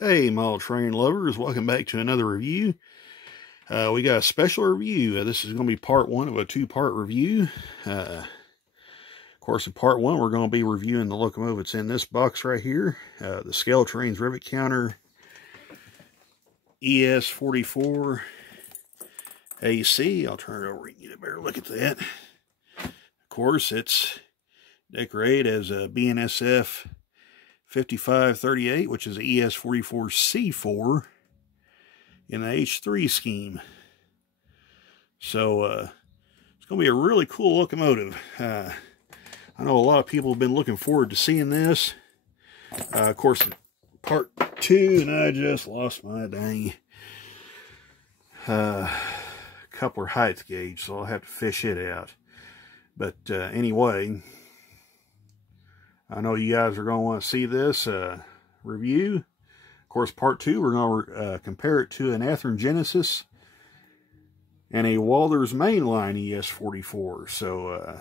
Hey, model train lovers, welcome back to another review. We got a special review. This is going to be part one of a two-part review. Of course, in part one, we're going to be reviewing the locomotive that's in this box right here. The Skeletrains Rivet Counter ES44C4. I'll turn it over and get a better look at that. Of course, it's decorated as a Bnsf 5538, which is a ES44C4 in the H3 scheme. So it's going to be a really cool locomotive. I know a lot of people have been looking forward to seeing this. Of course, part two, and I just lost my dang coupler height gauge, so I'll have to fish it out. But anyway, I know you guys are going to want to see this review. Of course, part two, we're going to compare it to an Athearn Genesis and a Walthers Mainline ES44. So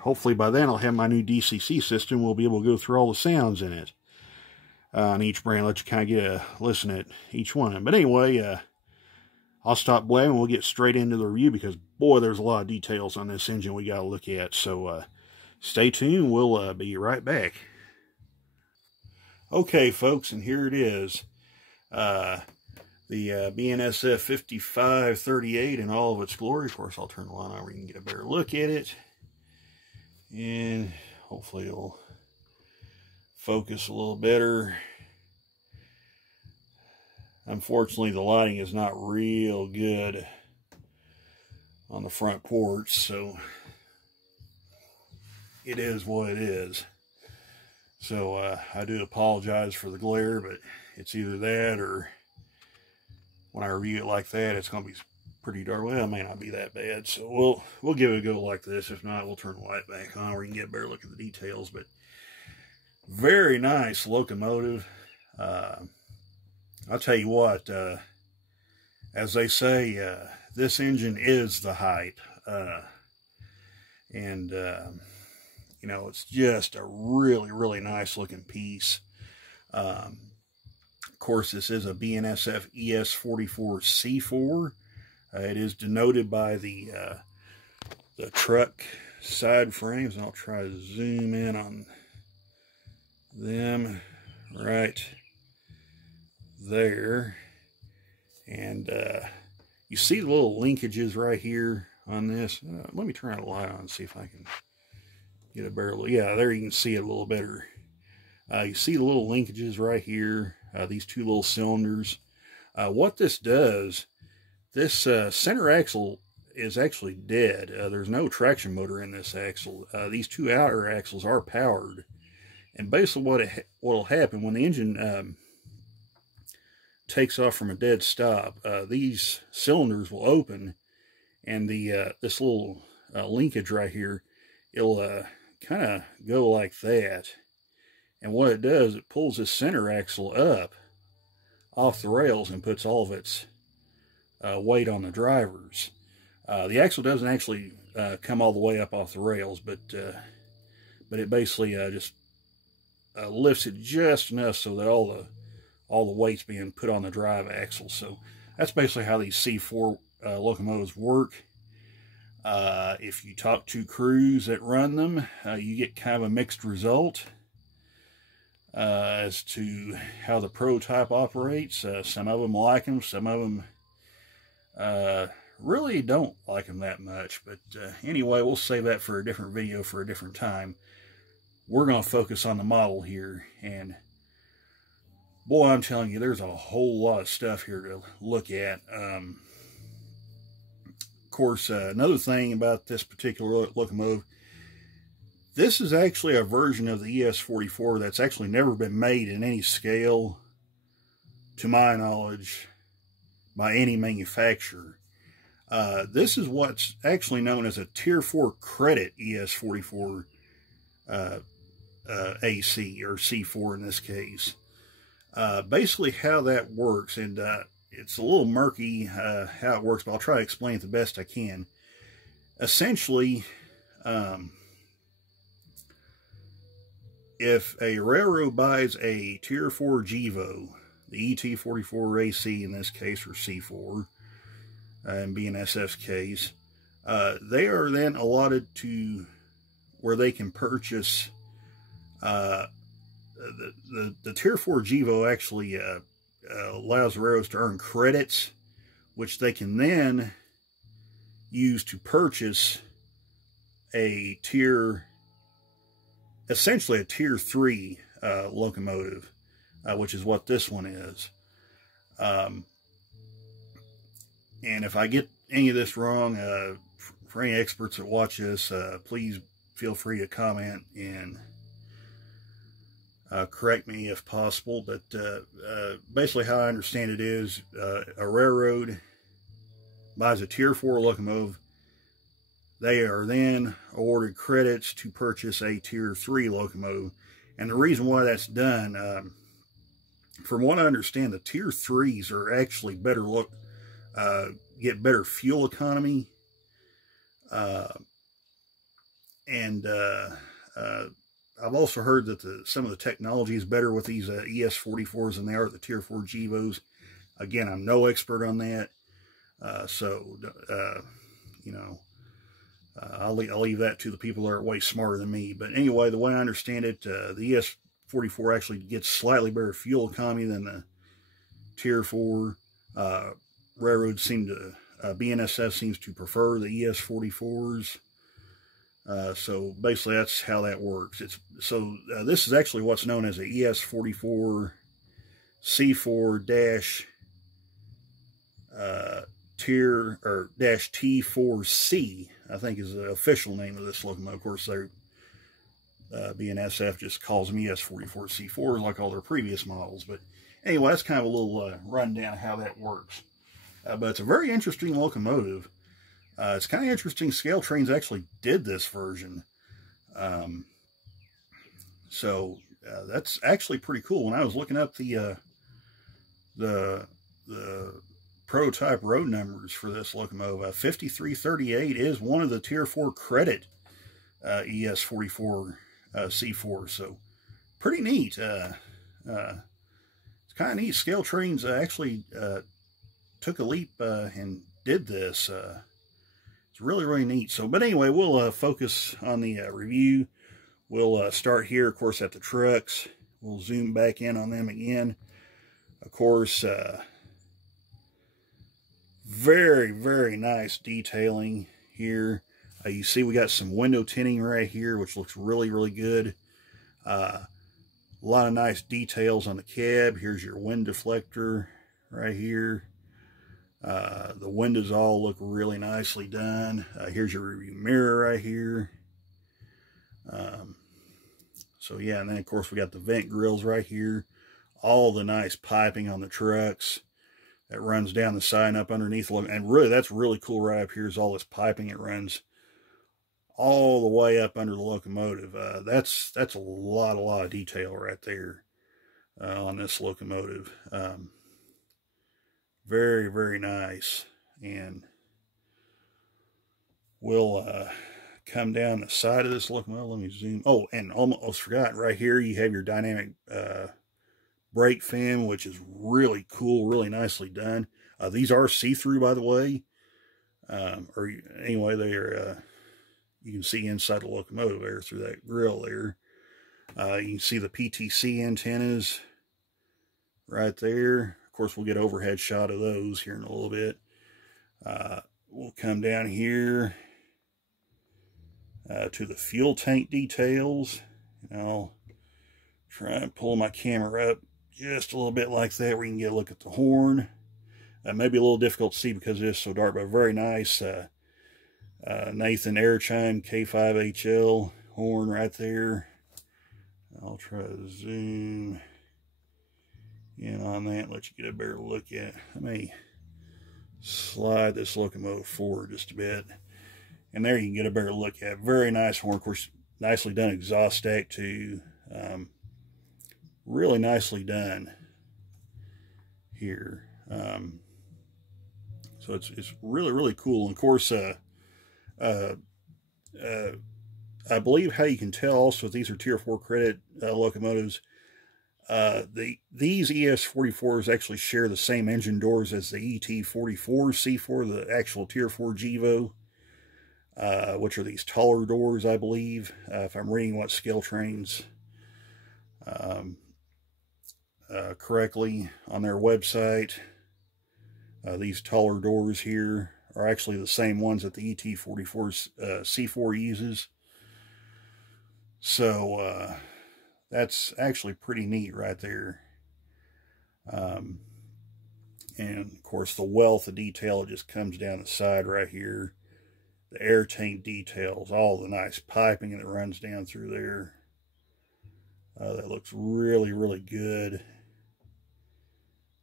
hopefully by then I'll have my new DCC system. We'll be able to go through all the sounds in it on each brand, let you kind of get a listen at each one. But anyway, I'll stop blabbing and we'll get straight into the review because, boy, there's a lot of details on this engine we got to look at. So stay tuned. We'll be right back. Okay, folks, and here it is. The Bnsf 5538 in all of its glory. Of course, I'll turn the line on where you can get a better look at it. And hopefully it'll focus a little better. Unfortunately, the lighting is not real good on the front porch, so it is what it is. So I do apologize for the glare, but it's either that or when I review it like that, it's going to be pretty dark. Well, it may not be that bad, so we'll give it a go like this. If not, we'll turn the light back on where you can get a better look at the details. But very nice locomotive. I'll tell you what, as they say, this engine is the hype. You know, it's just a really, really nice looking piece. Of course, this is a Bnsf ES44C4. It is denoted by the truck side frames, and I'll try to zoom in on them right there. And you see the little linkages right here on this. Let me turn the light on and see if I can get a better look. Yeah, there you can see it a little better. You see the little linkages right here, these two little cylinders. What this does, this center axle is actually dead. There's no traction motor in this axle. These two outer axles are powered. And basically what'll happen when the engine takes off from a dead stop, these cylinders will open, and this little linkage right here, it'll kind of go like that. And what it does, it pulls this center axle up off the rails and puts all of its weight on the drivers. The axle doesn't actually come all the way up off the rails, but it basically just lifts it just enough so that all the weight's being put on the drive axle. So that's basically how these C4 locomotives work. If you talk to crews that run them, you get kind of a mixed result as to how the prototype operates. Some of them like them, some of them really don't like them that much. But anyway, we'll save that for a different video for a different time. We're going to focus on the model here, and boy, I'm telling you, there's a whole lot of stuff here to look at. Of course, another thing about this particular locomotive, this is actually a version of the ES44 that's actually never been made in any scale, to my knowledge, by any manufacturer. This is what's actually known as a Tier 4 credit ES44 AC, or C4 in this case. Basically how that works, and it's a little murky how it works, but I'll try to explain it the best I can. Essentially, if a railroad buys a Tier 4 Gevo, the ET44AC in this case, or C4, in Bnsf's case, they are then allotted to where they can purchase the Tier 4 GEVO actually allows the railroads to earn credits, which they can then use to purchase essentially a Tier 3 locomotive, which is what this one is. And if I get any of this wrong, for any experts that watch this, please feel free to comment and correct me if possible. But basically how I understand it is, a railroad buys a Tier 4 locomotive. They are then awarded credits to purchase a Tier 3 locomotive. And the reason why that's done, from what I understand, the Tier 3s are actually better get better fuel economy. I've also heard that some of the technology is better with these ES44s than they are the Tier 4 GEVOs. Again, I'm no expert on that. You know, I'll leave that to the people that are way smarter than me. But anyway, the way I understand it, the ES44 actually gets slightly better fuel economy than the Tier 4. Railroads seem to, BNSF seems to prefer the ES44s. So basically that's how that works. This is actually what's known as a ES44C4 tier, or T4C, I think is the official name of this locomotive. Of course, BNSF just calls them ES44C4 like all their previous models. But anyway, that's kind of a little rundown of how that works. But it's a very interesting locomotive. It's kind of interesting Scale Trains actually did this version. That's actually pretty cool. When I was looking up the prototype road numbers for this locomotive, 5338 is one of the Tier 4 credit ES44C4. So pretty neat. It's kind of neat. Scale Trains actually took a leap and did this. It's really, really neat. So, but anyway, we'll focus on the review. We'll start here, of course, at the trucks. We'll zoom back in on them again. Of course, very, very nice detailing here. You see we got some window tinting right here, which looks really, really good. A lot of nice details on the cab. Here's your wind deflector right here. The windows all look really nicely done. Here's your rearview mirror right here. So yeah, and then of course we got the vent grills right here. All the nice piping on the trucks that runs down the side and up underneath. And really, that's really cool right up here is all this piping. It runs all the way up under the locomotive. That's a lot of detail right there on this locomotive. Very, very nice. And we'll come down the side of this locomotive. Let me zoom. Oh, and almost forgot, right here you have your dynamic brake fin, which is really cool, really nicely done. These are see-through, by the way. Or anyway, they are, you can see inside the locomotive there through that grill there. You can see the PTC antennas right there. Of course, we'll get overhead shot of those here in a little bit. We'll come down here to the fuel tank details. And I'll try and pull my camera up just a little bit like that where you can get a look at the horn. Maybe a little difficult to see because it is so dark, but very nice. Nathan Airchime K5HL horn right there. I'll try to zoom in on that and let you get a better look at it. Let me slide this locomotive forward just a bit. And there you can get a better look at it. Very nice horn. Of course, nicely done exhaust stack too. Really nicely done here. So it's really, really cool. And of course, I believe how you can tell also if these are Tier 4 credit locomotives, These ES44s actually share the same engine doors as the ET44C4, the actual Tier 4 Gevo, which are these taller doors, I believe, if I'm reading what Scale Trains correctly on their website. These taller doors here are actually the same ones that the ET44C4 uses. So that's actually pretty neat right there. And of course the wealth of detail just comes down the side right here. The air tank details, all the nice piping that runs down through there. That looks really, really good. Of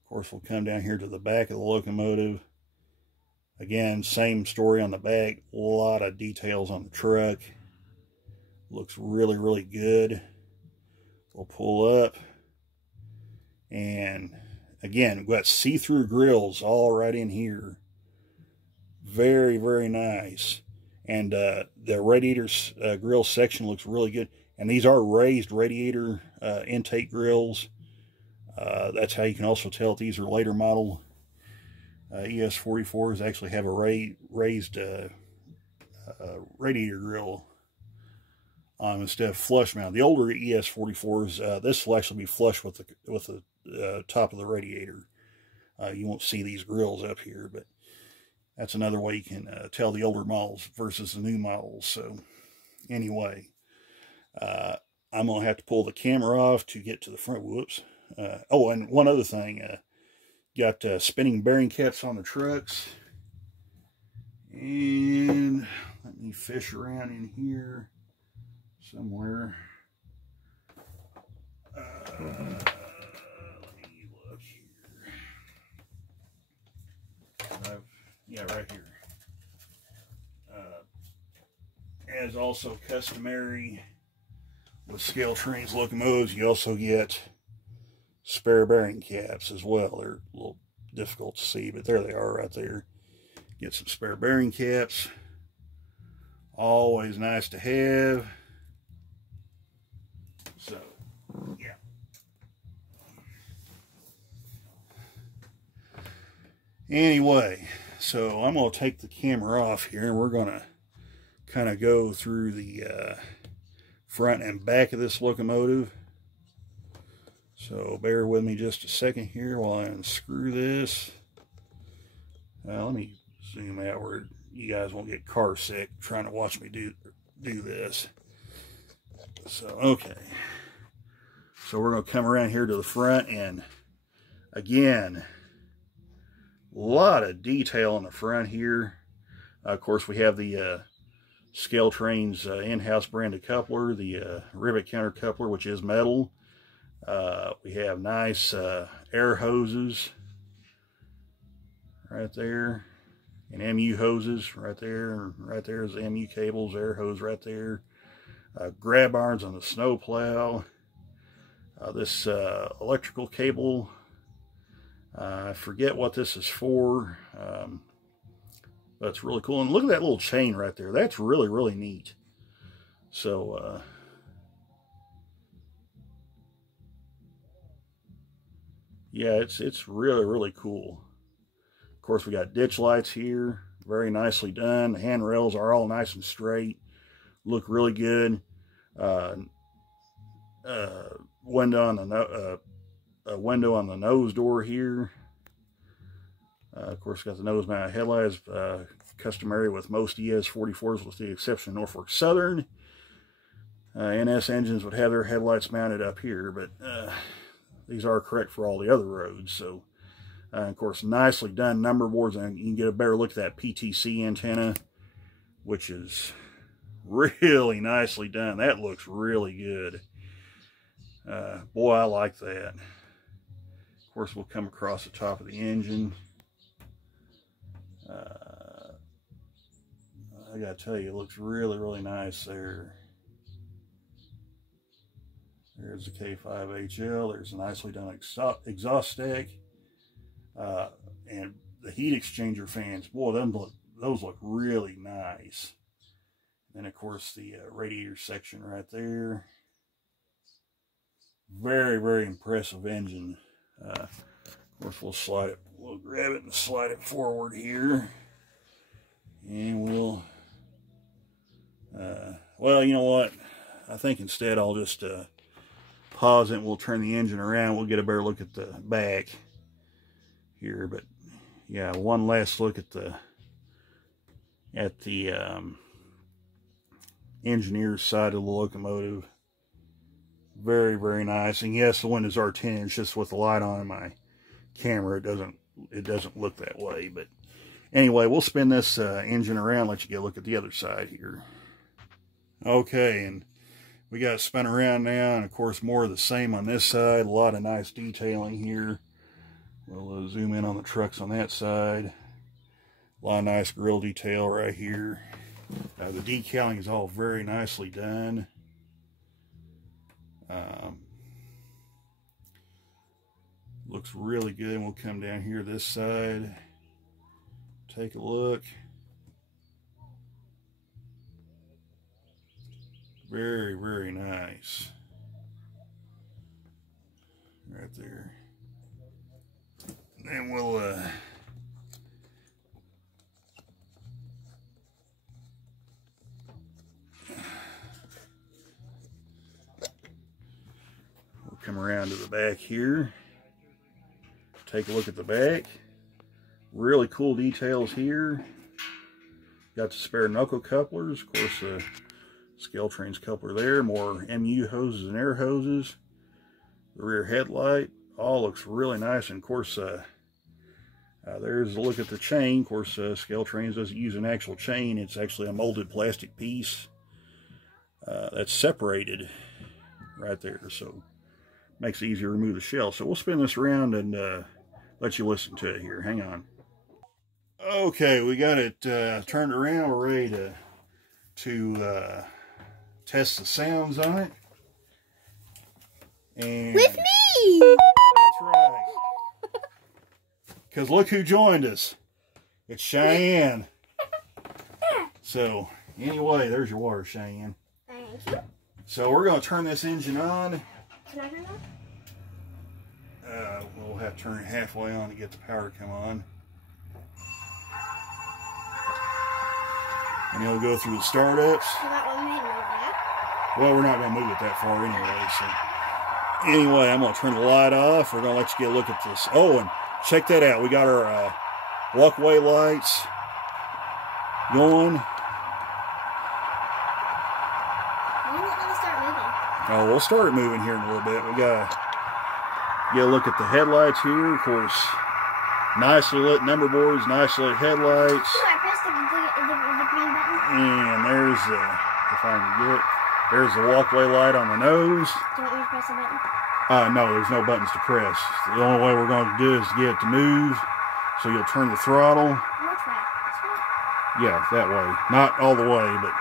course, we'll come down here to the back of the locomotive. Again, same story on the back. A lot of details on the truck. Looks really, really good. We'll pull up. And again, we've got see-through grills all right in here. Very, very nice. And the radiator grill section looks really good. And these are raised radiator intake grills. That's how you can also tell if these are later model ES44s actually have a raised radiator grill on instead of flush mount. The older ES44s, this will actually be flush with the top of the radiator. You won't see these grills up here, but that's another way you can tell the older models versus the new models. So anyway, I'm going to have to pull the camera off to get to the front. Whoops. Oh, and one other thing. Got spinning bearing caps on the trucks. And let me fish around in here somewhere. Let me look here. Yeah, right here. As also customary with Scale Trains locomotives, you also get spare bearing caps as well. They're a little difficult to see, but there they are right there. Get some spare bearing caps. Always nice to have. So, yeah. Anyway, so I'm going to take the camera off here, and we're going to kind of go through the front and back of this locomotive. So bear with me just a second here while I unscrew this. Let me zoom out where you guys won't get car sick trying to watch me do this. So, okay. So we're going to come around here to the front, and again, a lot of detail on the front here. Of course, we have the Scale Trains in-house branded coupler, the rivet counter coupler, which is metal. We have nice air hoses right there, and MU hoses right there. Right there is the MU cables, air hose right there. Grab irons on the snow plow. This electrical cable, I forget what this is for, but it's really cool. And look at that little chain right there. That's really, really neat. So, yeah, it's really, really cool. Of course, we got ditch lights here. Very nicely done. The handrails are all nice and straight. Look really good. Window on the nose door here. Of course, got the nose mounted headlights, customary with most ES44s, with the exception of Norfolk Southern. NS engines would have their headlights mounted up here, but these are correct for all the other roads. So, of course, nicely done number boards, and you can get a better look at that PTC antenna, which is really nicely done. That looks really good. Boy, I like that. Of course, we'll come across the top of the engine. I gotta tell you, it looks really, really nice there. There's the K5HL. There's a nicely done exhaust stack. And the heat exchanger fans, boy, those look really nice. And of course, the radiator section right there. Very, very impressive engine. Of course, we'll grab it and slide it forward here. And we'll, well, you know what? I think instead I'll just pause it and we'll turn the engine around. We'll get a better look at the back here. But yeah, one last look at the engineer's side of the locomotive. Very, very nice. And yes, the windows are tinted. Just with the light on my camera, it doesn't look that way. But anyway, we'll spin this engine around, let you get a look at the other side here. Okay, and we got it spun around now, and of course more of the same on this side. A lot of nice detailing here. We'll zoom in on the trucks on that side. A lot of nice grill detail right here. The decaling is all very nicely done. Looks really good. And we'll come down here this side, take a look. Very, very nice. Right there. And then we'll come around to the back here. Take a look at the back. Really cool details here. Got the spare knuckle couplers. Of course, Scale-Train's coupler there. More MU hoses and air hoses. The rear headlight. All looks really nice. And of course, there's a look at the chain. Of course, Scale-Train doesn't use an actual chain. It's actually a molded plastic piece that's separated right there. So makes it easier to remove the shell. So we'll spin this around and let you listen to it here. Hang on. Okay, we got it turned around. We're ready to test the sounds on it. And with me! That's right. Because look who joined us. It's Cheyenne. So, anyway, there's your water, Cheyenne. Thank you. So we're going to turn this engine on. Can I turn it on? We'll have to turn it halfway on to get the power to come on. And it'll go through the startups. Well, we're not going to move it that far anyway. So anyway, I'm going to turn the light off. We're going to let you get a look at this. Oh, and check that out. We got our walkway lights going. Oh, we'll start it moving here in a little bit. We got to get a look at the headlights here. Of course, nicely lit number boards, nicely lit headlights. Oh, I pressed the green button. And there's the, if I can get it, there's the walkway light on the nose. Do you want me to press the button? No, there's no buttons to press. The only way we're going to do is to get it to move. So you'll turn the throttle. Which way? This way? Yeah, that way. Not all the way, but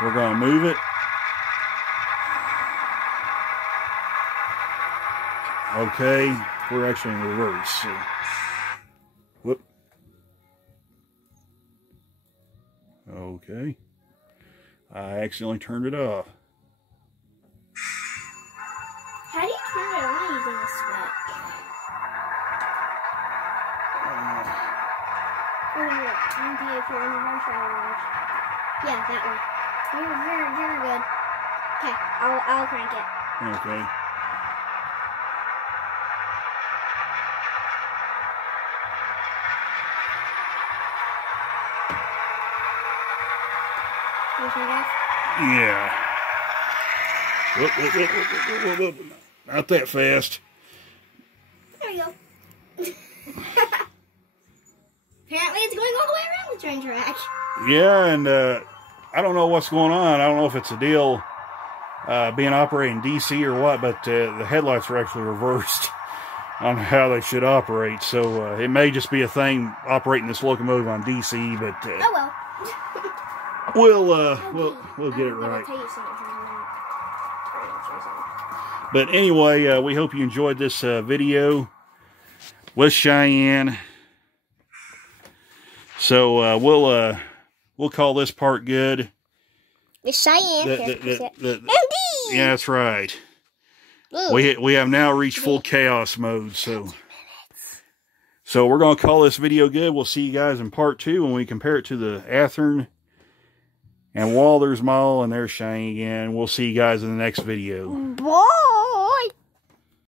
we're going to move it. Okay, we're actually in reverse. So. Whoop. Okay. I accidentally turned it off. How do you turn it on using the switch? If you're in reverse or reverse. Yeah, that one. You're good. Okay, I'll crank it. Okay. Yeah. Whoop. Not that fast. There you go. Apparently it's going all the way around the train track. Yeah, and I don't know what's going on. I don't know if it's a deal being operated in DC or what, but the headlights are actually reversed on how they should operate. So it may just be a thing operating this locomotive on DC, but oh well. We'll get it right. But anyway, we hope you enjoyed this video with Cheyenne. So we'll call this part good. It's Cheyenne. Yeah, that's right. Ooh. We have now reached full chaos mode, so we're going to call this video good. We'll see you guys in part 2 when we compare it to the Athearn and Walther's model, and they're shining again. We'll see you guys in the next video. Bye.